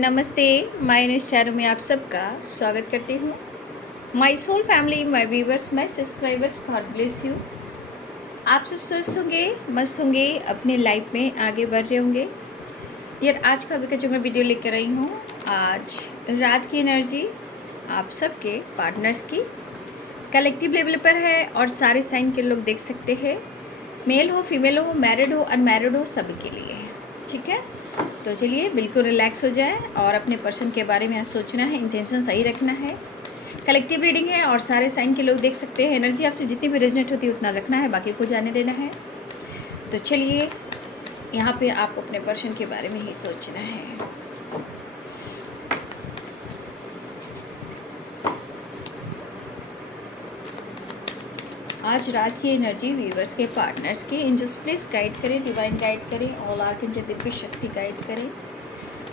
नमस्ते। My news channel में आप सबका स्वागत करती हूँ। My soul family, my viewers, my subscribers, God bless you. आप सब स्वस्थ होंगे, मस्त होंगे, अपने लाइफ में आगे बढ़ रहे होंगे। यार आज का अभी का जो मैं वीडियो लेकर आई हूँ, आज रात की एनर्जी आप सबके पार्टनर्स की कलेक्टिव लेवल पर है और सारे साइन के लोग देख सकते हैं। मेल हो, फीमेल हो, मैरिड हो, अनमैरिड हो, सभी के लिए है। ठीक है, तो चलिए बिल्कुल रिलैक्स हो जाए और अपने पर्सन के बारे में आज सोचना है, इंटेंशन सही रखना है। कलेक्टिव रीडिंग है और सारे साइन के लोग देख सकते हैं। एनर्जी आपसे जितनी भी रेजनेट होती है उतना रखना है, बाकी को जाने देना है। तो चलिए यहाँ पे आपको अपने पर्सन के बारे में ही सोचना है। आज रात की एनर्जी व्यूवर्स के पार्टनर्स की एंजल्स प्लीज गाइड करें, डिवाइन गाइड करें, ऑल आर्कएंजल दिव्य शक्ति गाइड करें।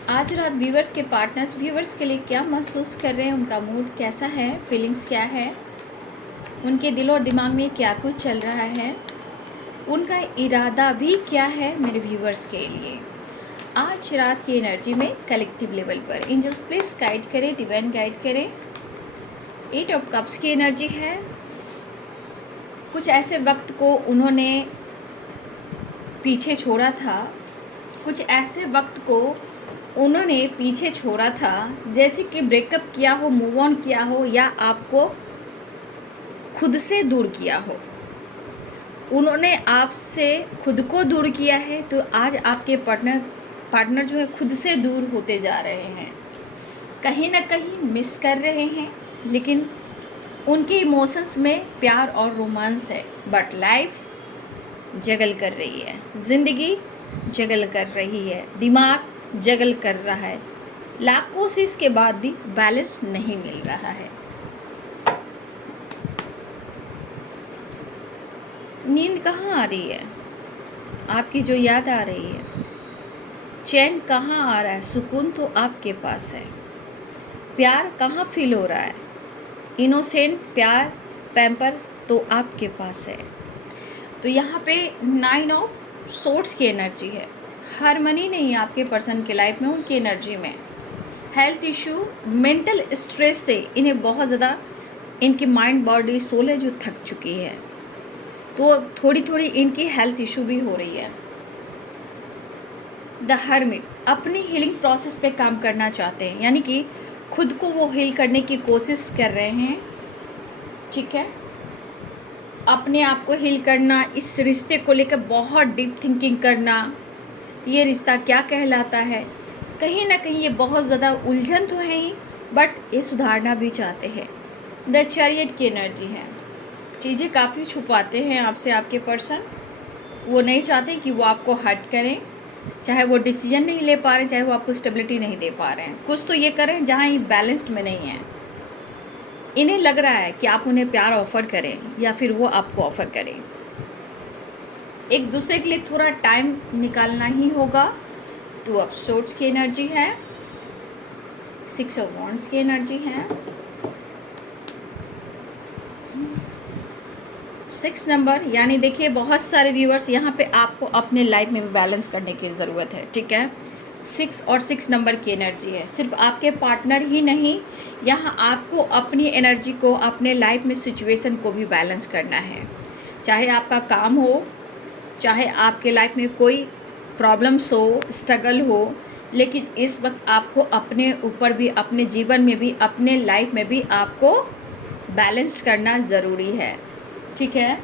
आज रात व्यूवर्स के पार्टनर्स व्यूवर्स के लिए क्या महसूस कर रहे हैं, उनका मूड कैसा है, फीलिंग्स क्या है, उनके दिल और दिमाग में क्या कुछ चल रहा है, उनका इरादा भी क्या है मेरे व्यूवर्स के लिए। आज रात की एनर्जी में कलेक्टिव लेवल पर एंजल्स प्लीज गाइड करें, डिवाइन गाइड करें। 8 ऑफ कप्स की एनर्जी है। कुछ ऐसे वक्त को उन्होंने पीछे छोड़ा था, कुछ ऐसे वक्त को उन्होंने पीछे छोड़ा था, जैसे कि ब्रेकअप किया हो, मूव ऑन किया हो, या आपको खुद से दूर किया हो। उन्होंने आपसे खुद को दूर किया है, तो आज आपके पार्टनर जो है खुद से दूर होते जा रहे हैं, कहीं ना कहीं मिस कर रहे हैं, लेकिन उनके इमोशंस में प्यार और रोमांस है। बट लाइफ जगल कर रही है, ज़िंदगी जगल कर रही है, दिमाग जगल कर रहा है। लाख कोशिश के बाद भी बैलेंस नहीं मिल रहा है। नींद कहाँ आ रही है, आपकी जो याद आ रही है, चैन कहाँ आ रहा है, सुकून तो आपके पास है। प्यार कहाँ फील हो रहा है, इनोसेंट प्यार, पैम्पर तो आपके पास है। तो यहाँ पे 9 ऑफ सोर्ड्स की एनर्जी है। हारमनी नहीं है आपके पर्सन के लाइफ में, उनकी एनर्जी में हेल्थ इशू, मेंटल स्ट्रेस से इन्हें बहुत ज़्यादा, इनकी माइंड बॉडी सोल है जो थक चुकी है, तो थोड़ी थोड़ी इनकी हेल्थ इशू भी हो रही है। द हर्मिट अपनी हीलिंग प्रोसेस पे काम करना चाहते हैं, यानी कि खुद को वो हील करने की कोशिश कर रहे हैं। ठीक है, अपने आप को हील करना, इस रिश्ते को लेकर बहुत डीप थिंकिंग करना, ये रिश्ता क्या कहलाता है, कहीं ना कहीं ये बहुत ज़्यादा उलझन तो है ही, बट ये सुधारना भी चाहते हैं। द चैरियट की एनर्जी है। चीज़ें काफ़ी छुपाते हैं आपसे आपके पर्सन, वो नहीं चाहते कि वो आपको हर्ट करें, चाहे वो डिसीजन नहीं ले पा रहे हैं, चाहे वो आपको स्टेबिलिटी नहीं दे पा रहे हैं। कुछ तो ये करें जहाँ ये बैलेंस्ड में नहीं है। इन्हें लग रहा है कि आप उन्हें प्यार ऑफर करें या फिर वो आपको ऑफर करें। एक दूसरे के लिए थोड़ा टाइम निकालना ही होगा। 2 ऑफ सोर्ड्स की एनर्जी है, 6 ऑफ वॉन्ड्स की एनर्जी है, 6 नंबर, यानी देखिए बहुत सारे व्यूअर्स यहाँ पे आपको अपने लाइफ में भी बैलेंस करने की ज़रूरत है। ठीक है, 6 और 6 नंबर की एनर्जी है। सिर्फ आपके पार्टनर ही नहीं, यहाँ आपको अपनी एनर्जी को, अपने लाइफ में सिचुएशन को भी बैलेंस करना है। चाहे आपका काम हो, चाहे आपके लाइफ में कोई प्रॉब्लम्स हो, स्ट्रगल हो, लेकिन इस वक्त आपको अपने ऊपर भी, अपने जीवन में भी, अपने लाइफ में भी आपको बैलेंस करना ज़रूरी है। ठीक है,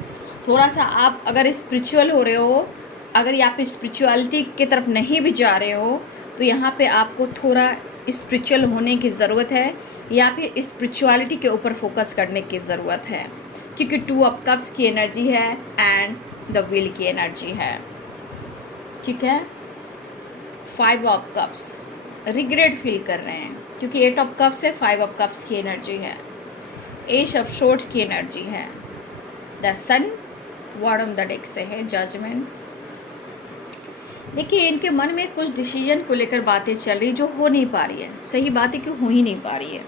थोड़ा सा आप अगर स्पिरिचुअल हो रहे हो, अगर आप स्पिरिचुअलिटी की तरफ नहीं भी जा रहे हो, तो यहाँ पे आपको थोड़ा स्पिरिचुअल होने की ज़रूरत है, या फिर स्पिरिचुअलिटी के ऊपर फोकस करने की ज़रूरत है, क्योंकि 2 ऑफ कप्स की एनर्जी है एंड द व्हील की एनर्जी है। ठीक है, 5 ऑफ कप्स रिग्रेट फील कर रहे हैं, क्योंकि 8 ऑफ कप्स है, 5 ऑफ कप्स की एनर्जी है, एज ऑफ सोर्ड्स की एनर्जी है, the sun bottom the deck से है, जजमेंट। देखिए इनके मन में कुछ डिसीजन को लेकर बातें चल रही जो हो नहीं पा रही है। सही बात है कि हो ही नहीं पा रही है,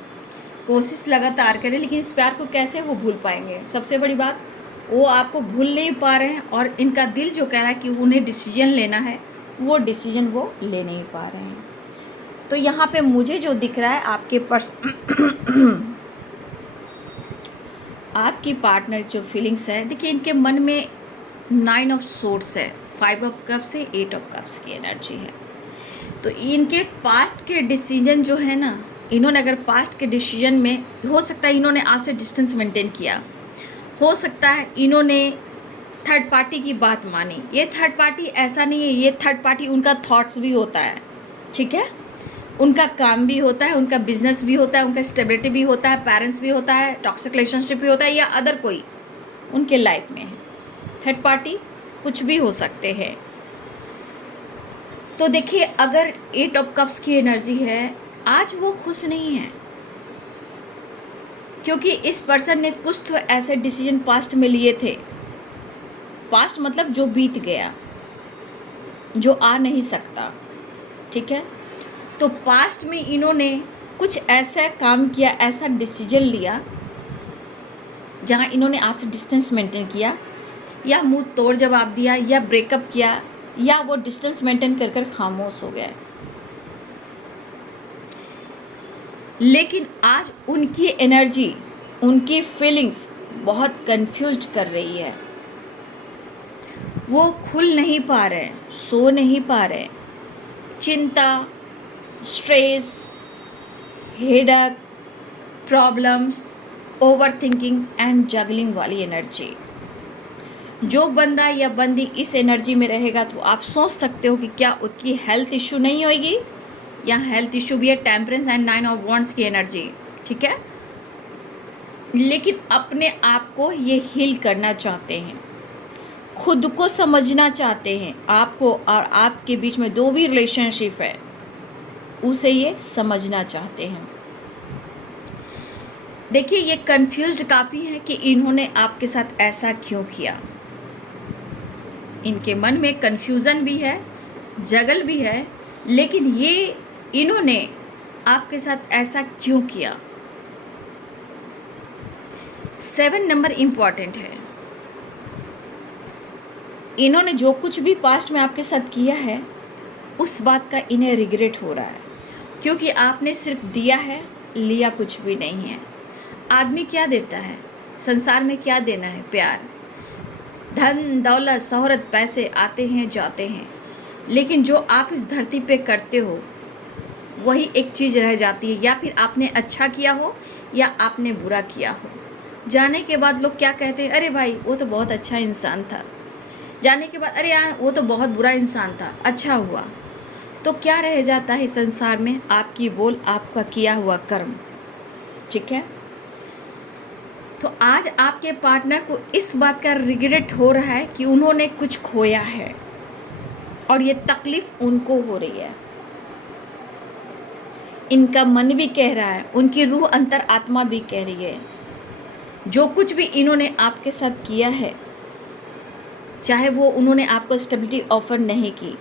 कोशिश लगातार करें, लेकिन इस प्यार को कैसे वो भूल पाएंगे। सबसे बड़ी बात, वो आपको भूल नहीं पा रहे हैं, और इनका दिल जो कह रहा है कि उन्हें डिसीजन लेना है, वो डिसीजन वो ले नहीं पा रहे हैं। तो यहाँ पे मुझे जो दिख रहा है आपके आपकी पार्टनर जो फीलिंग्स है, देखिए इनके मन में 9 ऑफ सोर्ड्स है, 5 ऑफ कप्स से 8 ऑफ कप्स की एनर्जी है। तो इनके पास्ट के डिसीजन जो है ना, इन्होंने अगर पास्ट के डिसीजन में हो सकता है इन्होंने आपसे डिस्टेंस मेंटेन किया, हो सकता है इन्होंने थर्ड पार्टी की बात मानी। ये थर्ड पार्टी ऐसा नहीं है, ये थर्ड पार्टी उनका थॉट्स भी होता है, ठीक है, उनका काम भी होता है, उनका बिजनेस भी होता है, उनका स्टेबिलिटी भी होता है, पेरेंट्स भी होता है, टॉक्सिक रिलेशनशिप भी होता है, या अदर कोई उनके लाइफ में है। थर्ड पार्टी कुछ भी हो सकते हैं। तो देखिए अगर 8 ऑफ कप्स की एनर्जी है, आज वो खुश नहीं है, क्योंकि इस पर्सन ने कुछ तो ऐसे डिसीजन पास्ट में लिए थे, पास्ट मतलब जो बीत गया, जो आ नहीं सकता, ठीक है। तो पास्ट में इन्होंने कुछ ऐसा काम किया, ऐसा डिसीजन लिया जहाँ इन्होंने आपसे डिस्टेंस मेंटेन किया, या मुंह तोड़ जवाब दिया, या ब्रेकअप किया, या वो डिस्टेंस मेंटेन कर कर खामोश हो गया। लेकिन आज उनकी एनर्जी, उनकी फीलिंग्स बहुत कंफ्यूज्ड कर रही है। वो खुल नहीं पा रहे, सो नहीं पा रहे, चिंता, stress, headache, problems, over thinking and juggling वाली एनर्जी। जो बंदा या बंदी इस एनर्जी में रहेगा तो आप सोच सकते हो कि क्या उसकी हेल्थ इशू नहीं होगी, या हेल्थ इशू भी है। टेम्परेंस एंड 9 ऑफ वॉन्ड्स की एनर्जी, ठीक है। लेकिन अपने आप को ये हील करना चाहते हैं, खुद को समझना चाहते हैं, आपको और आपके बीच में जो भी रिलेशनशिप है उसे ये समझना चाहते हैं। देखिए ये कंफ्यूज्ड काफ़ी है कि इन्होंने आपके साथ ऐसा क्यों किया। इनके मन में कन्फ्यूज़न भी है, जगल भी है, लेकिन ये इन्होंने आपके साथ ऐसा क्यों किया। 7 नंबर इम्पॉर्टेंट है। इन्होंने जो कुछ भी पास्ट में आपके साथ किया है उस बात का इन्हें रिग्रेट हो रहा है, क्योंकि आपने सिर्फ दिया है, लिया कुछ भी नहीं है। आदमी क्या देता है संसार में, क्या देना है? प्यार, धन दौलत, शोहरत, पैसे आते हैं जाते हैं, लेकिन जो आप इस धरती पे करते हो वही एक चीज़ रह जाती है। या फिर आपने अच्छा किया हो या आपने बुरा किया हो, जाने के बाद लोग क्या कहते हैं, अरे भाई वो तो बहुत अच्छा इंसान था। जाने के बाद अरे यार वो तो बहुत बुरा इंसान था, अच्छा हुआ। तो क्या रह जाता है इस संसार में? आपकी बोल, आपका किया हुआ कर्म, ठीक है। तो आज आपके पार्टनर को इस बात का रिग्रेट हो रहा है कि उन्होंने कुछ खोया है और ये तकलीफ उनको हो रही है। इनका मन भी कह रहा है, उनकी रूह अंतर आत्मा भी कह रही है, जो कुछ भी इन्होंने आपके साथ किया है, चाहे वो उन्होंने आपको स्टेबिलिटी ऑफर नहीं की,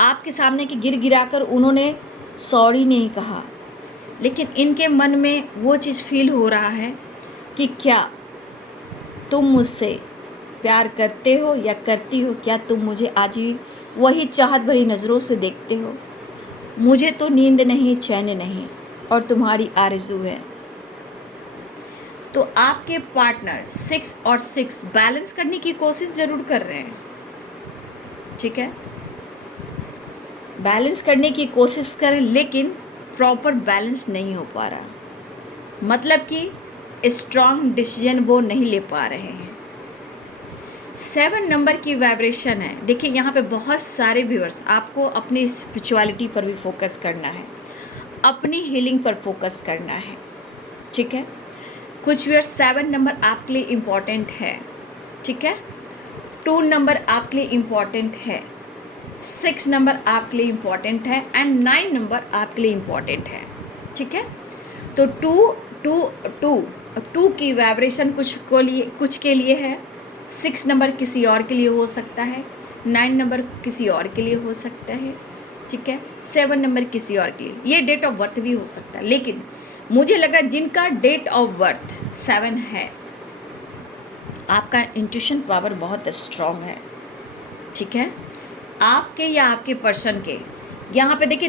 आपके सामने की गिर गिराकर उन्होंने सॉरी नहीं कहा, लेकिन इनके मन में वो चीज़ फील हो रहा है कि क्या तुम मुझसे प्यार करते हो या करती हो? क्या तुम मुझे आज भी वही चाहत भरी नज़रों से देखते हो? मुझे तो नींद नहीं, चैन नहीं, और तुम्हारी आरज़ू है। तो आपके पार्टनर 6 और 6 बैलेंस करने की कोशिश ज़रूर कर रहे हैं, ठीक है, बैलेंस करने की कोशिश करें, लेकिन प्रॉपर बैलेंस नहीं हो पा रहा। मतलब कि स्ट्रॉन्ग डिसीजन वो नहीं ले पा रहे हैं। 7 नंबर की वाइब्रेशन है। देखिए यहाँ पे बहुत सारे व्यूअर्स, आपको अपनी स्पिरिचुअलिटी पर भी फोकस करना है, अपनी हीलिंग पर फोकस करना है, ठीक है। कुछ व्यूअर्स 7 नंबर आपके लिए इम्पॉर्टेंट है, ठीक है। 2 नंबर आपके लिए इम्पॉर्टेंट है, 6 नंबर आपके लिए इम्पॉर्टेंट है, एंड 9 नंबर आपके लिए इम्पॉर्टेंट है, ठीक है। तो 2 की वाइब्रेशन कुछ के लिए है, 6 नंबर किसी और के लिए हो सकता है, 9 नंबर किसी और के लिए हो सकता है, ठीक है, 7 नंबर किसी और के लिए, ये डेट ऑफ बर्थ भी हो सकता है। लेकिन मुझे लग रहा है जिनका डेट ऑफ बर्थ 7 है, आपका इंट्यूशन पावर बहुत स्ट्रॉन्ग है, ठीक है। आपके या आपके पर्सन के यहाँ पे देखिए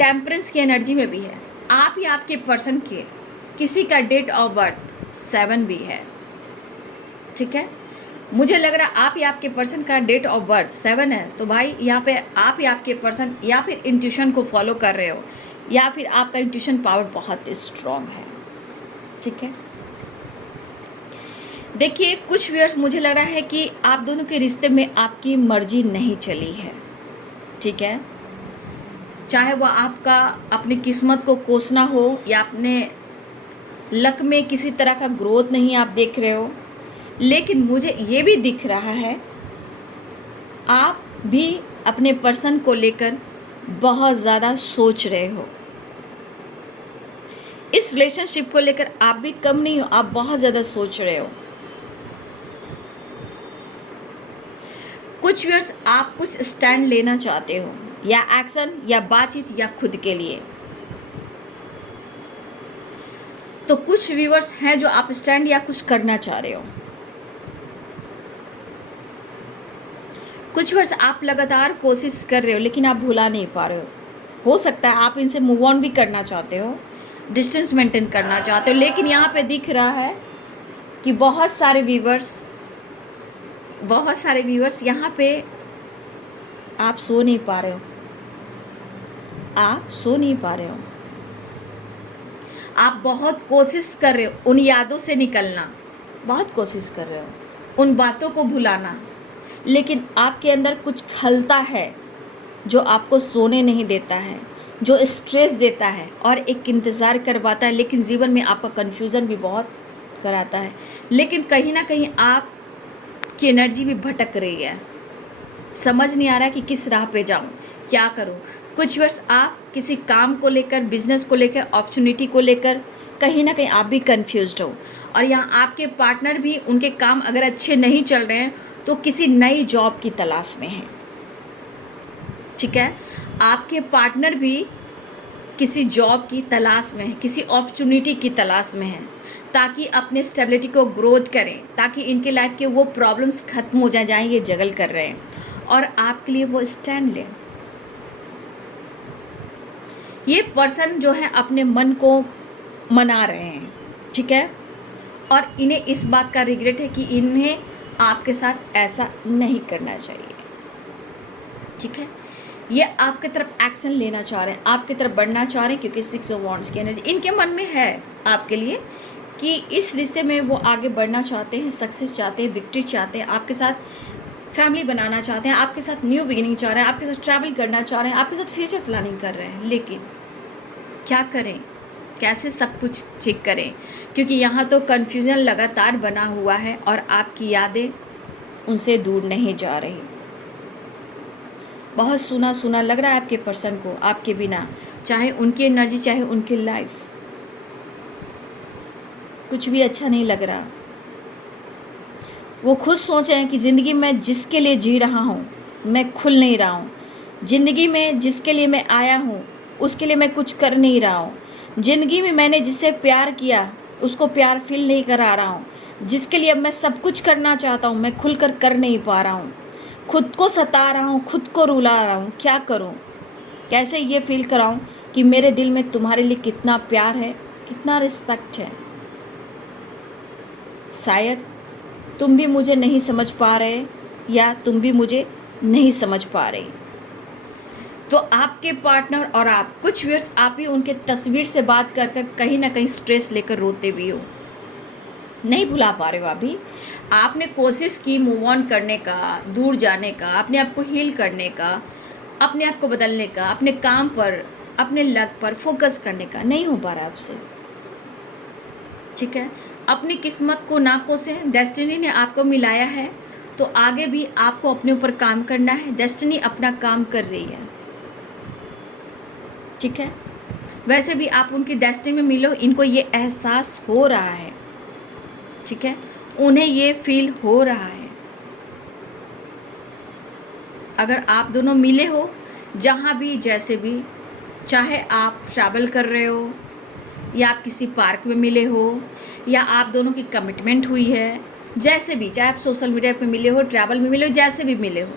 टेम्परेंस की एनर्जी में भी है। आप या आपके पर्सन के किसी का डेट ऑफ बर्थ 7 भी है, ठीक है। मुझे लग रहा है आप या आपके पर्सन का डेट ऑफ बर्थ 7 है, तो भाई यहाँ पे आप या आपके पर्सन या फिर इंट्यूशन को फॉलो कर रहे हो, या फिर आपका इंट्यूशन पावर बहुत स्ट्रॉन्ग है, ठीक है। देखिए कुछ व्यूअर्स, मुझे लग रहा है कि आप दोनों के रिश्ते में आपकी मर्जी नहीं चली है, ठीक है। चाहे वो आपका अपनी किस्मत को कोसना हो या अपने लक में किसी तरह का ग्रोथ नहीं आप देख रहे हो, लेकिन मुझे ये भी दिख रहा है आप भी अपने पर्सन को लेकर बहुत ज़्यादा सोच रहे हो। इस रिलेशनशिप को लेकर आप भी कम नहीं हो, आप बहुत ज़्यादा सोच रहे हो। कुछ व्यूअर्स, आप कुछ स्टैंड लेना चाहते हो, या एक्शन या बातचीत या खुद के लिए। तो कुछ व्यूअर्स हैं जो आप स्टैंड या कुछ करना चाह रहे हो। कुछ वर्ष आप लगातार कोशिश कर रहे हो लेकिन आप भुला नहीं पा रहे हो सकता है आप इनसे मूव ऑन भी करना चाहते हो, डिस्टेंस मेंटेन करना चाहते हो, लेकिन यहाँ पे दिख रहा है कि बहुत सारे व्यूवर्स यहाँ पे आप सो नहीं पा रहे हो, आप सो नहीं पा रहे हो। आप बहुत कोशिश कर रहे हो उन यादों से निकलना, बहुत कोशिश कर रहे हो उन बातों को भुलाना, लेकिन आपके अंदर कुछ खलता है जो आपको सोने नहीं देता है, जो स्ट्रेस देता है और एक इंतज़ार करवाता है, लेकिन जीवन में आपका कन्फ्यूज़न भी बहुत कराता है। लेकिन कहीं ना कहीं आपकी एनर्जी भी भटक रही है, समझ नहीं आ रहा कि किस राह पे जाऊं, क्या करूं। कुछ वर्ष आप किसी काम को लेकर, बिजनेस को लेकर, अपॉर्चुनिटी को लेकर कहीं ना कहीं आप भी कंफ्यूज्ड हो, और यहाँ आपके पार्टनर भी उनके काम अगर अच्छे नहीं चल रहे हैं तो किसी नई जॉब की तलाश में है, ठीक है। आपके पार्टनर भी किसी जॉब की तलाश में है, किसी अपॉर्चुनिटी की तलाश में है, ताकि अपने स्टेबिलिटी को ग्रोथ करें, ताकि इनके लाइफ के वो प्रॉब्लम्स खत्म हो जाएं ये जगल कर रहे हैं, और आपके लिए वो स्टैंड लें। ये पर्सन जो है अपने मन को मना रहे हैं, ठीक है, और इन्हें इस बात का रिग्रेट है कि इन्हें आपके साथ ऐसा नहीं करना चाहिए, ठीक है। ये आपके तरफ एक्शन लेना चाह रहे हैं, आपकी तरफ बढ़ना चाह रहे हैं, क्योंकि 6 ऑफ वॉन्ड्स की एनर्जी इनके मन में है आपके लिए कि इस रिश्ते में वो आगे बढ़ना चाहते हैं, सक्सेस चाहते हैं, विक्ट्री चाहते हैं, आपके साथ फैमिली बनाना चाहते हैं, आपके साथ न्यू बिगिनिंग चाह रहे हैं, आपके साथ ट्रैवल करना चाह रहे हैं, आपके साथ फ्यूचर प्लानिंग कर रहे हैं। लेकिन क्या करें, कैसे सब कुछ ठीक करें, क्योंकि यहाँ तो कन्फ्यूज़न लगातार बना हुआ है और आपकी यादें उनसे दूर नहीं जा रही। बहुत सूना सूना लग रहा है आपके पर्सन को आपके बिना, चाहे उनकी एनर्जी चाहे उनकी लाइफ, कुछ भी अच्छा नहीं लग रहा। वो खुद सोच रहे हैं कि ज़िंदगी में जिसके लिए जी रहा हूँ मैं खुल नहीं रहा हूँ, ज़िंदगी में जिसके लिए मैं आया हूँ उसके लिए मैं कुछ कर नहीं रहा हूँ, ज़िंदगी में मैंने जिससे प्यार किया उसको प्यार फील नहीं करा रहा हूँ, जिसके लिए अब मैं सब कुछ करना चाहता हूँ मैं खुल कर नहीं पा रहा हूँ, खुद को सता रहा हूँ, खुद को रुला रहा हूँ, क्या करूँ, कैसे ये फील कराऊँ कि मेरे दिल में तुम्हारे लिए कितना प्यार है, कितना रिस्पेक्ट है। शायद तुम भी मुझे नहीं समझ पा रहे या तुम भी मुझे नहीं समझ पा रहे। तो आपके पार्टनर और आप, कुछ व्यूअर्स आप ही उनके तस्वीर से बात कर कर कहीं ना कहीं स्ट्रेस लेकर रोते भी हो, नहीं भुला पा रहे हो। अभी आपने कोशिश की मूव ऑन करने का, दूर जाने का, अपने आप को हील करने का, अपने आप को बदलने का, अपने काम पर, अपने लक पर फोकस करने का, नहीं हो पा रहा आपसे, ठीक है। अपनी किस्मत को ना कोसें, डेस्टिनी ने आपको मिलाया है तो आगे भी आपको अपने ऊपर काम करना है, डेस्टिनी अपना काम कर रही है, ठीक है। वैसे भी आप उनकी डेस्टिनी में मिलो, इनको ये एहसास हो रहा है, ठीक है, उन्हें ये फील हो रहा है। अगर आप दोनों मिले हो जहाँ भी जैसे भी, चाहे आप ट्रैवल कर रहे हो या आप किसी पार्क में मिले हो या आप दोनों की कमिटमेंट हुई है, जैसे भी, चाहे आप सोशल मीडिया पे मिले हो, ट्रैवल में मिले हो, जैसे भी मिले हो,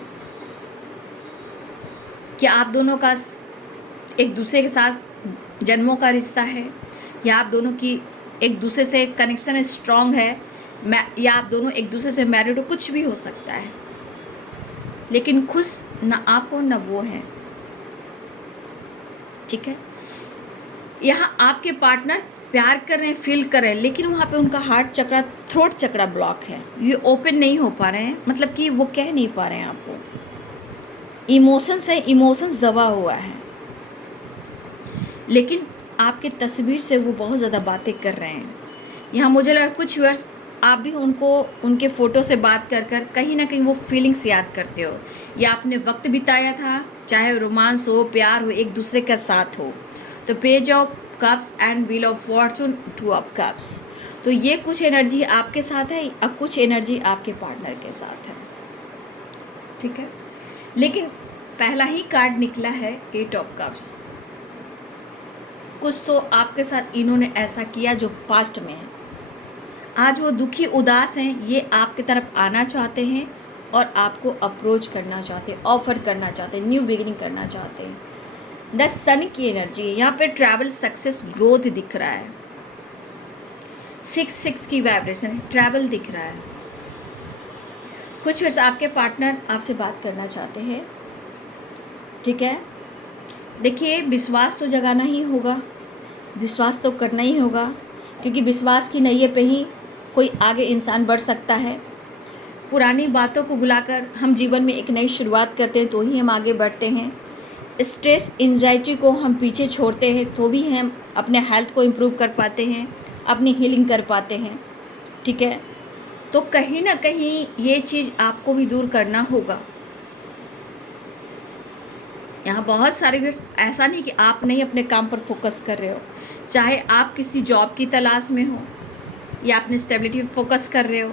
कि आप दोनों का एक दूसरे के साथ जन्मों का रिश्ता है, या आप दोनों की एक दूसरे से कनेक्शन स्ट्रांग है, या आप दोनों एक दूसरे से मैरिड हो, कुछ भी हो सकता है, लेकिन खुश ना आप हो ना वो है। ठीक है, यहाँ आपके पार्टनर प्यार कर रहे हैं, फील कर रहे हैं, लेकिन वहाँ पे उनका हार्ट चक्रा, थ्रोट चक्रा ब्लॉक है, ये ओपन नहीं हो पा रहे हैं, मतलब कि वो कह नहीं पा रहे हैं आपको। इमोशंस है, इमोशंस दबा हुआ है, लेकिन आपके तस्वीर से वो बहुत ज़्यादा बातें कर रहे हैं। यहाँ मुझे लगा कुछ वर्ष आप भी उनको उनके फ़ोटो से बात कर कर कहीं ना कहीं वो फीलिंग्स याद करते हो, या आपने वक्त बिताया था, चाहे रोमांस हो, प्यार हो, एक दूसरे का साथ हो। तो page of cups and wheel of Fortune, two of cups, तो ये कुछ एनर्जी आपके साथ है और कुछ एनर्जी आपके पार्टनर के साथ है। ठीक है, लेकिन पहला ही कार्ड निकला है एट ऑफ कप्स। कुछ तो आपके साथ इन्होंने ऐसा किया जो पास्ट में है, आज वो दुखी उदास हैं, ये आपकी तरफ आना चाहते हैं और आपको अप्रोच करना चाहते हैं, ऑफर करना चाहते हैं, न्यू बिगिनिंग करना चाहते हैं। द सन की एनर्जी है यहाँ पे, ट्रैवल, सक्सेस, ग्रोथ दिख रहा है। 6 की वाइब्रेशन, ट्रैवल दिख रहा है। कुछ वर्ष आपके पार्टनर आपसे बात करना चाहते हैं। ठीक है, देखिए विश्वास तो जगाना ही होगा, विश्वास तो करना ही होगा, क्योंकि विश्वास की नैये पे ही कोई आगे इंसान बढ़ सकता है। पुरानी बातों को भुलाकर हम जीवन में एक नई शुरुआत करते हैं तो ही हम आगे बढ़ते हैं। स्ट्रेस, एंजाइटी को हम पीछे छोड़ते हैं तो भी हम अपने हेल्थ को इम्प्रूव कर पाते हैं, अपनी हीलिंग कर पाते हैं। ठीक है, तो कहीं ना कहीं ये चीज़ आपको भी दूर करना होगा। यहाँ बहुत सारे व्यक्ति, ऐसा नहीं कि आप नहीं अपने काम पर फोकस कर रहे हो, चाहे आप किसी जॉब की तलाश में हो या अपनी स्टेबिलिटी पर फोकस कर रहे हो,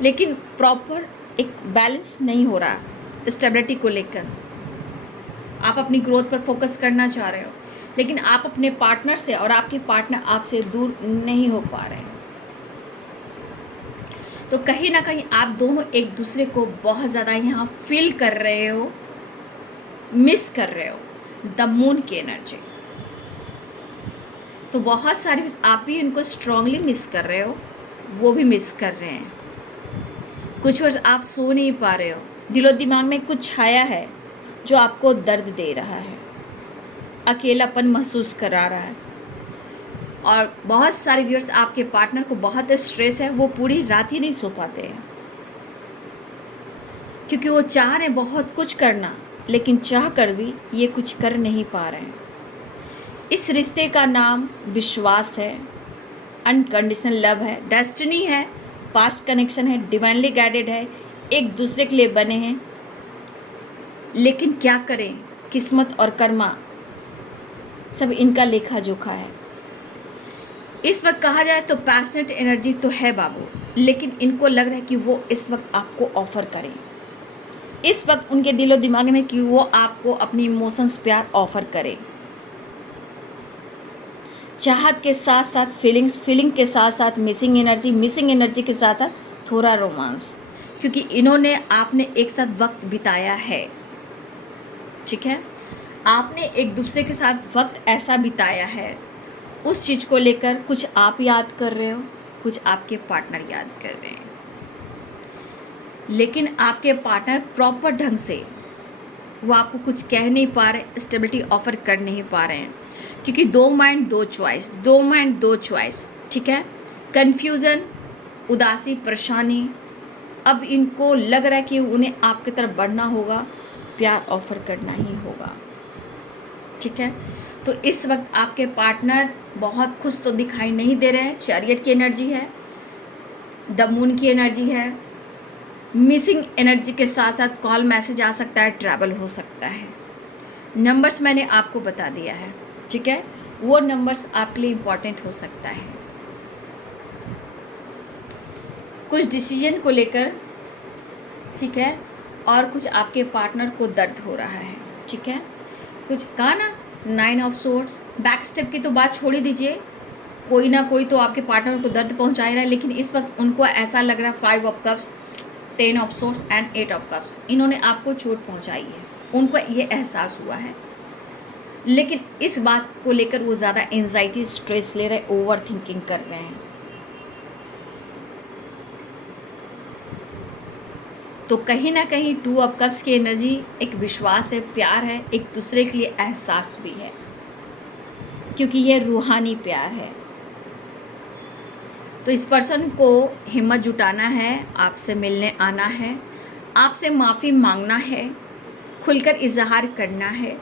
लेकिन प्रॉपर एक बैलेंस नहीं हो रहा स्टेबिलिटी को लेकर। आप अपनी ग्रोथ पर फोकस करना चाह रहे हो, लेकिन आप अपने पार्टनर से और आपके पार्टनर आपसे दूर नहीं हो पा रहे हैं। तो कहीं ना कहीं आप दोनों एक दूसरे को बहुत ज़्यादा यहाँ फील कर रहे हो, मिस कर रहे हो। द मून की एनर्जी, तो बहुत सारे आप भी इनको स्ट्रांगली मिस कर रहे हो, वो भी मिस कर रहे हैं। कुछ वर्ष आप सो नहीं पा रहे हो, दिलो दिमाग में कुछ छाया है जो आपको दर्द दे रहा है, अकेलापन महसूस करा रहा है। और बहुत सारे व्यूअर्स, आपके पार्टनर को बहुत स्ट्रेस है, वो पूरी रात ही नहीं सो पाते हैं, क्योंकि वो चाह रहे हैं बहुत कुछ करना, लेकिन चाह कर भी ये कुछ कर नहीं पा रहे हैं। इस रिश्ते का नाम विश्वास है, अनकंडीशनल लव है, डेस्टिनी है, पास्ट कनेक्शन है, डिवाइनली गाइडेड है, एक दूसरे के लिए बने हैं। लेकिन क्या करें, किस्मत और कर्मा सब इनका लेखा जोखा है। इस वक्त कहा जाए तो पैशनेट एनर्जी तो है बाबू, लेकिन इनको लग रहा है कि वो इस वक्त आपको ऑफर करें, इस वक्त उनके दिलो दिमाग में कि वो आपको अपनी इमोशंस, प्यार ऑफर करें। चाहत के साथ साथ फीलिंग्स, फीलिंग के साथ साथ मिसिंग एनर्जी, मिसिंग एनर्जी के साथ साथ थोड़ा रोमांस, क्योंकि इन्होंने आपने एक साथ वक्त बिताया है। ठीक है, आपने एक दूसरे के साथ वक्त ऐसा बिताया है, उस चीज़ को लेकर कुछ आप याद कर रहे हो, कुछ आपके पार्टनर याद कर रहे हैं। लेकिन आपके पार्टनर प्रॉपर ढंग से वो आपको कुछ कह नहीं पा रहे, स्टेबिलिटी ऑफर कर नहीं पा रहे हैं, क्योंकि दो माइंड दो चॉइस, दो माइंड दो चॉइस। ठीक है, कन्फ्यूज़न, उदासी, परेशानी। अब इनको लग रहा है कि उन्हें आपकी तरफ बढ़ना होगा, प्यार ऑफर करना ही होगा। ठीक है, तो इस वक्त आपके पार्टनर बहुत खुश तो दिखाई नहीं दे रहे हैं। चैरियट की एनर्जी है, द मून की एनर्जी है, मिसिंग एनर्जी के साथ साथ कॉल, मैसेज आ सकता है, ट्रैवल हो सकता है। नंबर्स मैंने आपको बता दिया है। ठीक है, वो नंबर्स आपके लिए इम्पॉर्टेंट हो सकता है कुछ डिसीजन को लेकर। ठीक है, और कुछ आपके पार्टनर को दर्द हो रहा है। ठीक है, कुछ कहा ना 9 ऑफ सोर्ड्स, बैक स्टेप की तो बात छोड़ ही दीजिए, कोई ना कोई तो आपके पार्टनर को दर्द पहुंचा ही रहा है, लेकिन इस वक्त उनको ऐसा लग रहा है 5 of cups, 10 of swords and 8 of cups, इन्होंने आपको चोट पहुंचाई है, उनको ये एहसास हुआ है। लेकिन इस बात को लेकर वो ज़्यादा एंजाइटी स्ट्रेस ले रहे, ओवर थिंकिंग कर रहे हैं। तो कहीं ना कहीं 2 ऑफ कप्स की एनर्जी एक विश्वास है, प्यार है, एक दूसरे के लिए एहसास भी है, क्योंकि ये रूहानी प्यार है। तो इस पर्सन को हिम्मत जुटाना है, आपसे मिलने आना है, आपसे माफ़ी मांगना है, खुलकर इजहार करना है।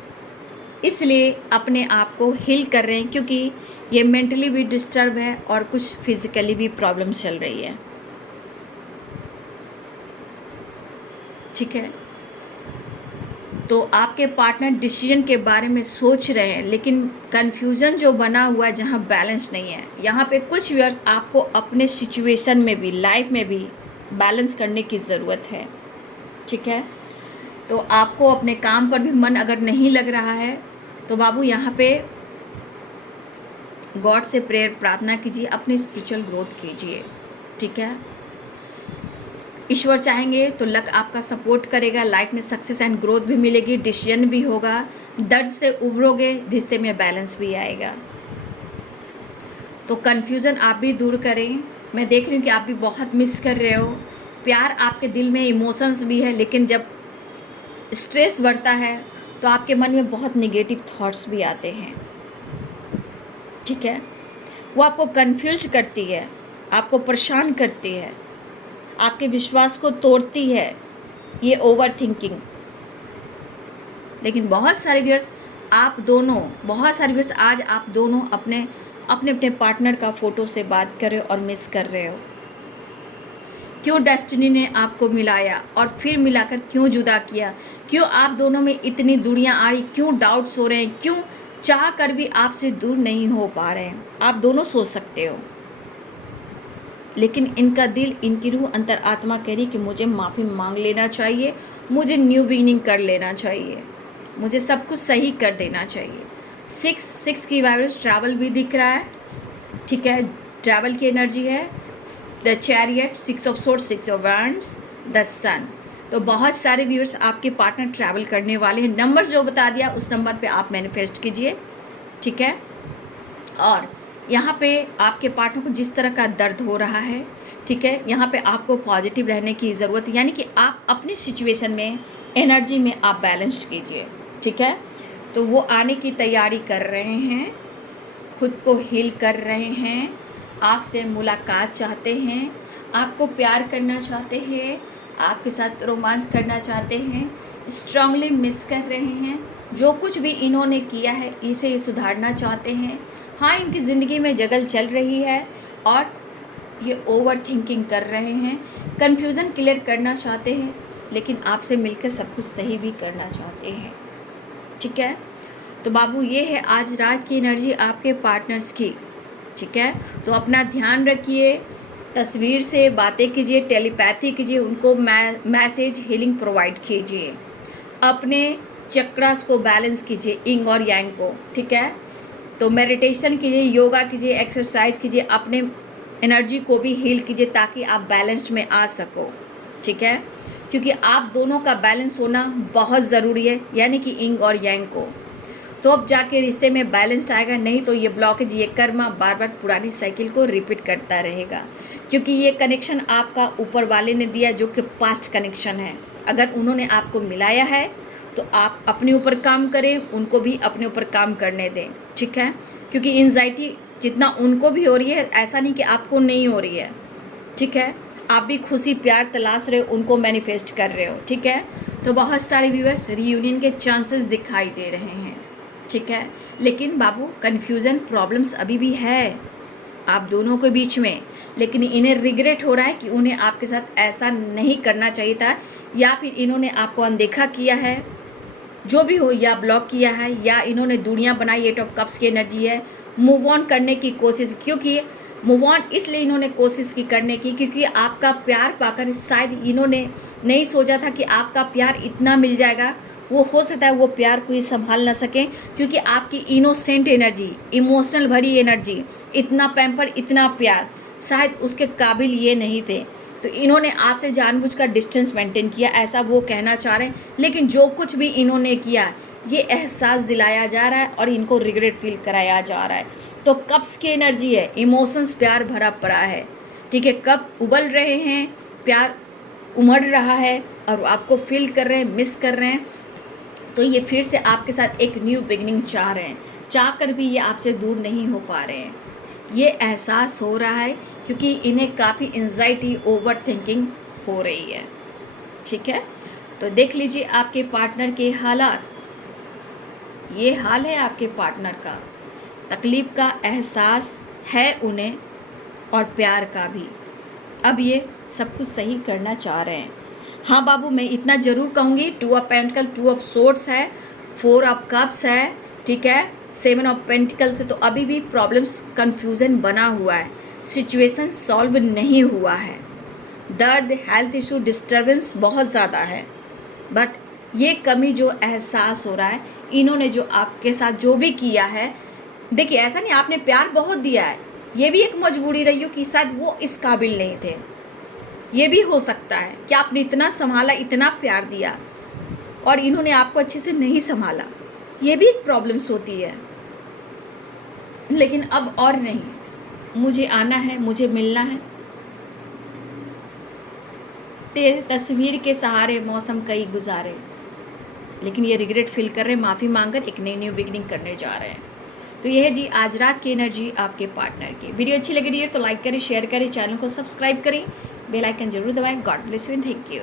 इसलिए अपने आप को हील कर रहे हैं, क्योंकि ये मेंटली भी डिस्टर्ब है और कुछ फिजिकली भी प्रॉब्लम चल रही है। ठीक है, तो आपके पार्टनर डिसीजन के बारे में सोच रहे हैं, लेकिन कन्फ्यूज़न जो बना हुआ है, जहाँ बैलेंस नहीं है, यहाँ पे कुछ व्यूअर्स आपको अपने सिचुएशन में भी, लाइफ में भी बैलेंस करने की ज़रूरत है। ठीक है, तो आपको अपने काम पर भी मन अगर नहीं लग रहा है तो बाबू यहाँ पे गॉड से प्रेयर प्रार्थना कीजिए, अपनी स्पिरिचुअल ग्रोथ कीजिए। ठीक है, ईश्वर चाहेंगे तो लक आपका सपोर्ट करेगा, लाइफ में सक्सेस एंड ग्रोथ भी मिलेगी, डिसीजन भी होगा, दर्द से उभरोगे, रिश्ते में बैलेंस भी आएगा। तो कन्फ्यूज़न आप भी दूर करें। मैं देख रही हूँ कि आप भी बहुत मिस कर रहे हो, प्यार आपके दिल में, इमोशंस भी है, लेकिन जब स्ट्रेस बढ़ता है तो आपके मन में बहुत निगेटिव थॉट्स भी आते हैं। ठीक है, वो आपको कन्फ्यूज करती है, आपको परेशान करती है, आपके विश्वास को तोड़ती है, ये ओवर थिंकिंग। लेकिन बहुत सारे व्यूअर्स आज आप दोनों अपने अपने पार्टनर का फ़ोटो से बात कर रहे हो और मिस कर रहे हो। क्यों डेस्टिनी ने आपको मिलाया और फिर मिलाकर क्यों जुदा किया? क्यों आप दोनों में इतनी दूरियां आ रही? क्यों डाउट्स हो रहे हैं? क्यों चाह कर भी आपसे दूर नहीं हो पा रहे हैं? आप दोनों सोच सकते हो, लेकिन इनका दिल, इनकी रूह, अंतर आत्मा कह रही कि मुझे माफ़ी मांग लेना चाहिए, मुझे न्यू बिगिनिंग कर लेना चाहिए, मुझे सब कुछ सही कर देना चाहिए। 6 की वाइब्रेशन ट्रैवल भी दिख रहा है। ठीक है, ट्रैवल की एनर्जी है, the chariot, 6 of swords, 6 of wands, the sun. तो बहुत सारे व्यूअर्स आपके पार्टनर ट्रैवल करने वाले हैं। नंबर जो बता दिया उस नंबर पे आप मैनिफेस्ट कीजिए। ठीक है, और यहाँ पे आपके पार्टनर को जिस तरह का दर्द हो रहा है, ठीक है, यहाँ पे आपको पॉजिटिव रहने की ज़रूरत है, यानी कि आप अपनी सिचुएशन में, एनर्जी में आप बैलेंस कीजिए। ठीक है, तो वो आने की तैयारी कर रहे हैं, खुद को हील कर रहे हैं, आपसे मुलाकात चाहते हैं, आपको प्यार करना चाहते हैं, आपके साथ रोमांस करना चाहते हैं, स्ट्रांगली मिस कर रहे हैं। जो कुछ भी इन्होंने किया है इसे सुधारना चाहते हैं। हाँ, इनकी ज़िंदगी में जगल चल रही है और ये ओवर थिंकिंग कर रहे हैं, कन्फ्यूज़न क्लियर करना चाहते हैं, लेकिन आपसे मिलकर सब कुछ सही भी करना चाहते हैं। ठीक है, तो बाबू ये है आज रात की एनर्जी आपके पार्टनर्स की। ठीक है, तो अपना ध्यान रखिए, तस्वीर से बातें कीजिए, टेलीपैथी कीजिए, उनको मैसेज हीलिंग प्रोवाइड कीजिए, अपने चक्रास को बैलेंस कीजिए, इंग और यांग को। ठीक है, तो मेडिटेशन कीजिए, योगा कीजिए, एक्सरसाइज कीजिए, अपने एनर्जी को भी हील कीजिए ताकि आप बैलेंस में आ सको। ठीक है, क्योंकि आप दोनों का बैलेंस होना बहुत ज़रूरी है, यानी कि इंग और यांग को, तो अब जाके रिश्ते में बैलेंस आएगा। नहीं तो ये ब्लॉकेज, ये कर्म बार बार पुरानी साइकिल को रिपीट करता रहेगा, क्योंकि ये कनेक्शन आपका ऊपर वाले ने दिया, जो कि पास्ट कनेक्शन है। अगर उन्होंने आपको मिलाया है तो आप अपने ऊपर काम करें, उनको भी अपने ऊपर काम करने दें। ठीक है, क्योंकि एंजाइटी जितना उनको भी हो रही है, ऐसा नहीं कि आपको नहीं हो रही है। ठीक है, आप भी खुशी प्यार तलाश रहे हो, उनको मैनिफेस्ट कर रहे हो। ठीक है, तो बहुत सारे व्यूअर्स रीयूनियन के चांसेस दिखाई दे रहे हैं। ठीक है, लेकिन बाबू कन्फ्यूज़न प्रॉब्लम्स अभी भी है आप दोनों के बीच में, लेकिन इन्हें रिग्रेट हो रहा है कि उन्हें आपके साथ ऐसा नहीं करना चाहिए था, या फिर इन्होंने आपको अनदेखा किया है, जो भी हो, या ब्लॉक किया है, या इन्होंने दूरियां बनाई। 8 ऑफ कप्स की एनर्जी है, मूव ऑन करने की कोशिश, क्योंकि मूव ऑन इसलिए इन्होंने कोशिश की करने की, क्योंकि आपका प्यार पाकर शायद इन्होंने नहीं सोचा था कि आपका प्यार इतना मिल जाएगा। वो हो सकता है वो प्यार को ही संभाल ना सकें, क्योंकि आपकी इनोसेंट एनर्जी, इमोशनल भरी एनर्जी, इतना पैम्पर, इतना प्यार, शायद उसके काबिल ये नहीं थे। तो इन्होंने आपसे जानबूझकर डिस्टेंस मेंटेन किया, ऐसा वो कहना चाह रहे हैं। लेकिन जो कुछ भी इन्होंने किया, ये एहसास दिलाया जा रहा है और इनको रिग्रेट फील कराया जा रहा है। तो कप्स की एनर्जी है, इमोशंस प्यार भरा पड़ा है, ठीक है। कप उबल रहे हैं, प्यार उमड़ रहा है और आपको फील कर रहे हैं, मिस कर रहे हैं। तो ये फिर से आपके साथ एक न्यू बिगनिंग चाह रहे हैं, चाह कर भी ये आपसे दूर नहीं हो पा रहे हैं। ये एहसास हो रहा है क्योंकि इन्हें काफ़ी एंजाइटी, ओवर थिंकिंग हो रही है, ठीक है। तो देख लीजिए आपके पार्टनर के हालात, ये हाल है आपके पार्टनर का। तकलीफ़ का एहसास है उन्हें और प्यार का भी। अब ये सब कुछ सही करना चाह रहे हैं। हाँ बाबू, मैं इतना ज़रूर कहूँगी, 2 ऑफ पेंटिकल, 2 ऑफ सोर्ड्स है, 4 ऑफ कप्स है, ठीक है, 7 ऑफ पेंटिकल से तो अभी भी प्रॉब्लम्स, कन्फ्यूज़न बना हुआ है, सिचुएशन सॉल्व नहीं हुआ है, दर्द, हेल्थ इशू, डिस्टर्बेंस बहुत ज़्यादा है। बट ये कमी जो एहसास हो रहा है, इन्होंने जो आपके साथ जो भी किया है, देखिए ऐसा नहीं आपने प्यार बहुत दिया है, ये भी एक मजबूरी रही हो कि शायद वो इस काबिल नहीं थे। ये भी हो सकता है कि आपने इतना संभाला, इतना प्यार दिया और इन्होंने आपको अच्छे से नहीं संभाला, ये भी एक प्रॉब्लम्स होती है। लेकिन अब और नहीं, मुझे आना है, मुझे मिलना है। तेज तस्वीर के सहारे मौसम कई गुजारे, लेकिन ये रिग्रेट फील कर रहे हैं, माफ़ी मांगकर एक नई न्यू बिगनिंग करने जा रहे हैं। तो यह है जी आज रात की एनर्जी आपके पार्टनर की। वीडियो अच्छी लगी डियर तो लाइक करें, शेयर करें, चैनल को सब्सक्राइब करें, बेल आइकन जरूर दबाएं। God bless you and thank you.